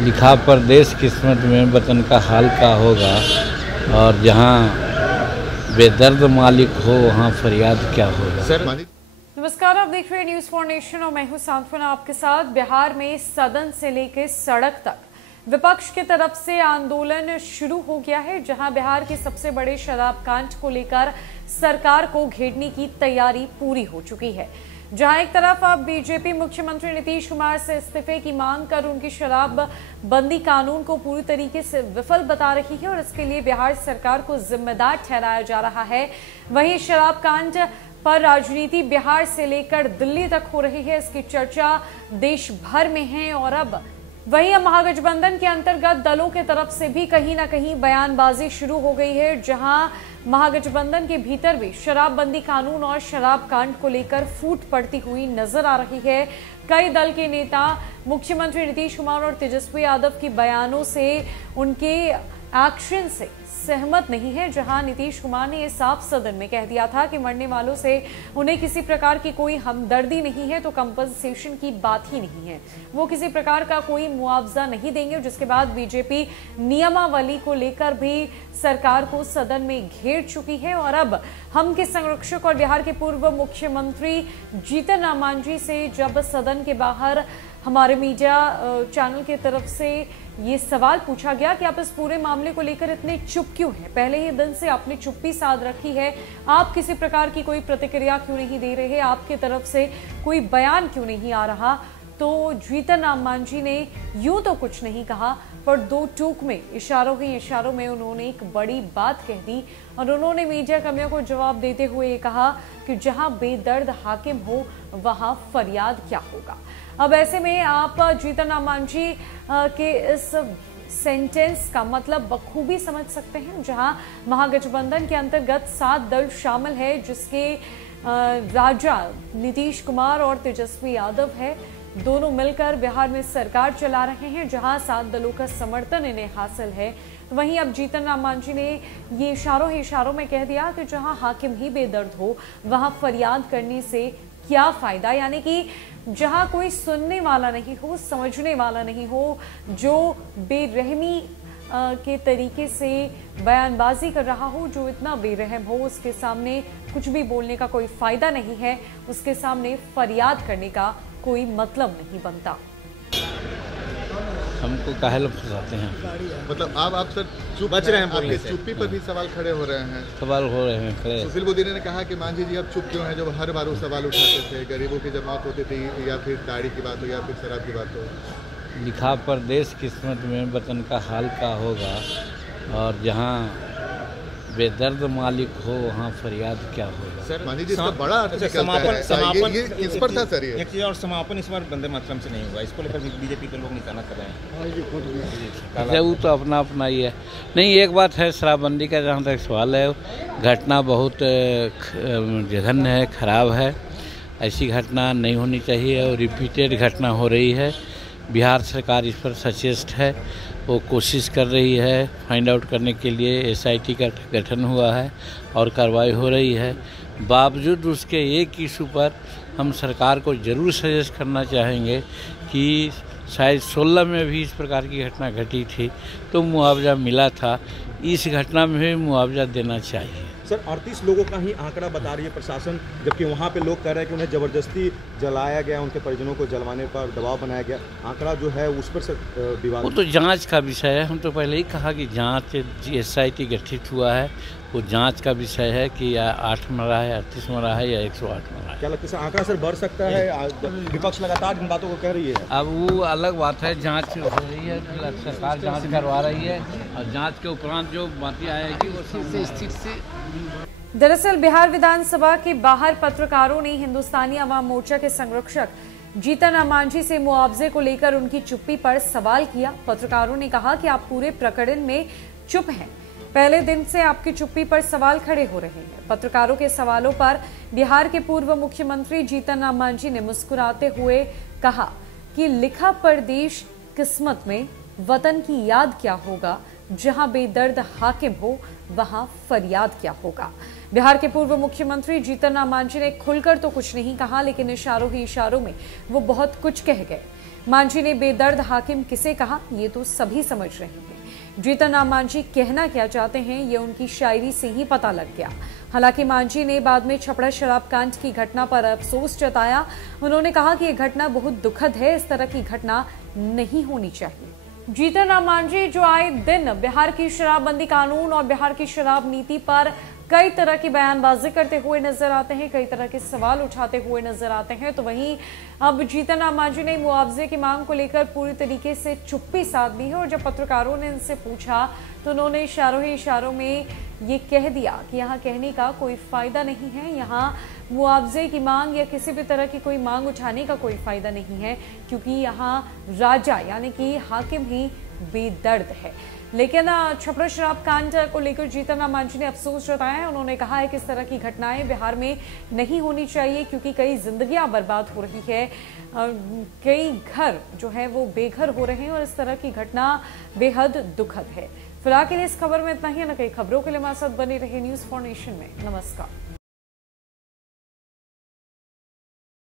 लिखा परदेश किस्मत में वतन का हाल का होगा, और जहाँ बेदर्द मालिक हो वहाँ फरियाद क्या होगा। सर नमस्कार, आप देख रहे हैं न्यूज़ फॉर नेशन और मैं हूं सांत्वना आपके साथ। बिहार में सदन से लेकर सड़क तक विपक्ष की तरफ से आंदोलन शुरू हो गया है, जहां बिहार के सबसे बड़े शराब कांड को लेकर सरकार को घेरने की तैयारी पूरी हो चुकी है। जहां एक तरफ अब बीजेपी मुख्यमंत्री नीतीश कुमार से इस्तीफे की मांग कर उनकी शराब बंदी कानून को पूरी तरीके से विफल बता रही है और इसके लिए बिहार सरकार को जिम्मेदार ठहराया जा रहा है। वहीं शराब कांड पर राजनीति बिहार से लेकर दिल्ली तक हो रही है, इसकी चर्चा देश भर में है। और अब वहीं महागठबंधन के अंतर्गत दलों के तरफ से भी कहीं ना कहीं बयानबाजी शुरू हो गई है, जहां महागठबंधन के भीतर भी शराबबंदी कानून और शराब कांड को लेकर फूट पड़ती हुई नजर आ रही है। कई दल के नेता मुख्यमंत्री नीतीश कुमार और तेजस्वी यादव के बयानों से, उनके एक्शन से सहमत नहीं है, जहां नीतीश कुमार ने यह साफ सदन में कह दिया था कि मरने वालों से उन्हें किसी प्रकार की कोई हमदर्दी नहीं है, तो कंपनसेशन की बात ही नहीं है, वो किसी प्रकार का कोई मुआवजा नहीं देंगे। जिसके बाद बीजेपी नियमावली को लेकर भी सरकार को सदन में घेर चुकी है। और अब हम के संरक्षक और बिहार के पूर्व मुख्यमंत्री जीतन राम मांझी से जब सदन के बाहर हमारे मीडिया चैनल की तरफ से ये सवाल पूछा गया कि आप इस पूरे मामले को लेकर इतने चुप क्यों हैं, पहले ही दिन से आपने चुप्पी साध रखी है, आप किसी प्रकार की कोई प्रतिक्रिया क्यों नहीं दे रहे, आपके तरफ से कोई बयान क्यों नहीं आ रहा, तो जीतन राम मांझी ने यूं तो कुछ नहीं कहा, पर दो टूक में इशारों ही इशारों में उन्होंने एक बड़ी बात कह दी और उन्होंने मीडिया कर्मियों को जवाब देते हुए ये कहा कि जहां बेदर्द हाकिम हो वहां फरियाद क्या होगा। अब ऐसे में आप जीतन राम मांझी के इस सेंटेंस का मतलब बखूबी समझ सकते हैं, जहां महागठबंधन के अंतर्गत 7 दल शामिल है, जिसके राजा नीतीश कुमार और तेजस्वी यादव है। दोनों मिलकर बिहार में सरकार चला रहे हैं, जहां 7 दलों का समर्थन इन्हें हासिल है। वहीं अब जीतन राम मांझी ने ये इशारों ही इशारों में कह दिया कि जहां हाकिम ही बेदर्द हो वहां फरियाद करने से क्या फायदा, यानी कि जहां कोई सुनने वाला नहीं हो, समझने वाला नहीं हो, जो बेरहमी के तरीके से बयानबाजी कर रहा हो, जो इतना बेरहम हो, उसके सामने कुछ भी बोलने का कोई फायदा नहीं है, उसके सामने फरियाद करने का कोई मतलब नहीं बनता। हमको काहे फंसाते हैं, मतलब आप सर चुप बच रहे हैं, आपके चुप्पी पर भी सवाल खड़े हो रहे हैं। सवाल हो रहे हैं खड़े। सुशील मोदी ने कहा कि मांझी जी अब चुप क्यों हैं, जब हर बार वो सवाल उठाते थे, गरीबों की जब मौत होती थी या फिर दाढ़ी की बात हो या फिर शराब की बात हो। लिखा परदेश किस्मत में वतन का हाल का होगा, और जहाँ बेदर्द मालिक हो वहाँ फरियाद क्या होगा। सर मांझी जी इसका बड़ा समापन ये किस पर था सर? ये एक चीज और, समापन इस बार वंदे मातरम से नहीं हुआ, इसको लेकर बीजेपी के लोग निशाना कर रहे हैं। वो तो अपना अपना ही है। नहीं, एक बात है शराबबंदी का जहाँ तक सवाल है, घटना बहुत जघन्य है, खराब है, ऐसी घटना नहीं होनी चाहिए और रिपीटेड घटना हो रही है। बिहार सरकार इस पर सचेत है, वो कोशिश कर रही है फाइंड आउट करने के लिए। SIT का गठन हुआ है और कार्रवाई हो रही है। बावजूद उसके एक इशू पर हम सरकार को ज़रूर सजेस्ट करना चाहेंगे कि शायद 16 में भी इस प्रकार की घटना घटी थी तो मुआवजा मिला था, इस घटना में भी मुआवजा देना चाहिए। सर 38 लोगों का ही आंकड़ा बता रही है प्रशासन, जबकि वहाँ पे लोग कह रहे हैं कि उन्हें ज़बरदस्ती जलाया गया, उनके परिजनों को जलवाने पर दबाव बनाया गया। आंकड़ा जो है उस पर सर विवाद, वो तो जांच का विषय है। हम तो पहले ही कहा कि जांच SIT गठित हुआ है, वो जांच का विषय है कि 8 मरा है, 38 मरा है या 108 मरा है। क्या लगता है सर आंकड़ा सर बढ़ सकता है? विपक्ष लगातार इन बातों को कह रही है। अब वो अलग बात है, जांच हो रही है, सरकार जांच करवा रही है और जांच के उपरांत जो बातें आएगी वो स्थिति से। दरअसल बिहार विधानसभा के बाहर पत्रकारों ने हिंदुस्तानी अवाम मोर्चा के संरक्षक जीतन राम मांझी से मुआवजे को लेकर उनकी चुप्पी पर सवाल किया। पत्रकारों ने कहा कि आप पूरे प्रकरण में चुप हैं, पहले दिन से आपकी चुप्पी पर सवाल खड़े हो रहे हैं। पत्रकारों के सवालों पर बिहार के पूर्व मुख्यमंत्री जीतन राम मांझी ने मुस्कुराते हुए कहा कि लिखा परदेश किस्मत में वतन की याद क्या होगा, जहां बेदर्द हाकिम हो वहां फरियाद क्या होगा। बिहार के पूर्व मुख्यमंत्री जीतन राम मांझी ने खुलकर तो कुछ नहीं कहा, लेकिन इशारों ही इशारों में वो बहुत कुछ कह गए। मांझी ने बेदर्द हाकिम किसे कहा, ये तो सभी समझ रहे हैं। जीतन राम मांझी कहना क्या चाहते हैं, ये उनकी शायरी से ही पता लग गया। हालांकि मांझी ने बाद में छपरा शराब कांड की घटना पर अफसोस जताया। उन्होंने कहा कि ये घटना बहुत दुखद है, इस तरह की घटना नहीं होनी चाहिए। जीतन राम मांझी जो आए दिन बिहार की शराबबंदी कानून और बिहार की शराब नीति पर कई तरह की बयानबाजी करते हुए नजर आते हैं, कई तरह के सवाल उठाते हुए नजर आते हैं, तो वहीं अब जीतन राम मांझी ने मुआवजे की मांग को लेकर पूरी तरीके से चुप्पी साध ली है। और जब पत्रकारों ने इनसे पूछा तो उन्होंने इशारों ही इशारों में ये कह दिया कि यहाँ कहने का कोई फायदा नहीं है, यहाँ मुआवजे की मांग या किसी भी तरह की कोई मांग उठाने का कोई फायदा नहीं है, क्योंकि यहाँ राजा यानी कि हाकिम ही बेदर्द है। लेकिन छपरा शराब कांड को लेकर जीतन राम मांझी ने अफसोस जताया है। उन्होंने कहा है कि इस तरह की घटनाएं बिहार में नहीं होनी चाहिए, क्योंकि कई जिंदगियां बर्बाद हो रही है, कई घर जो है वो बेघर हो रहे हैं और इस तरह की घटना बेहद दुखद है। फिलहाल के लिए इस खबर में इतना ही। न कई खबरों के लिए हमारे साथ बने रहे न्यूज़ फॉर नेशन में। नमस्कार।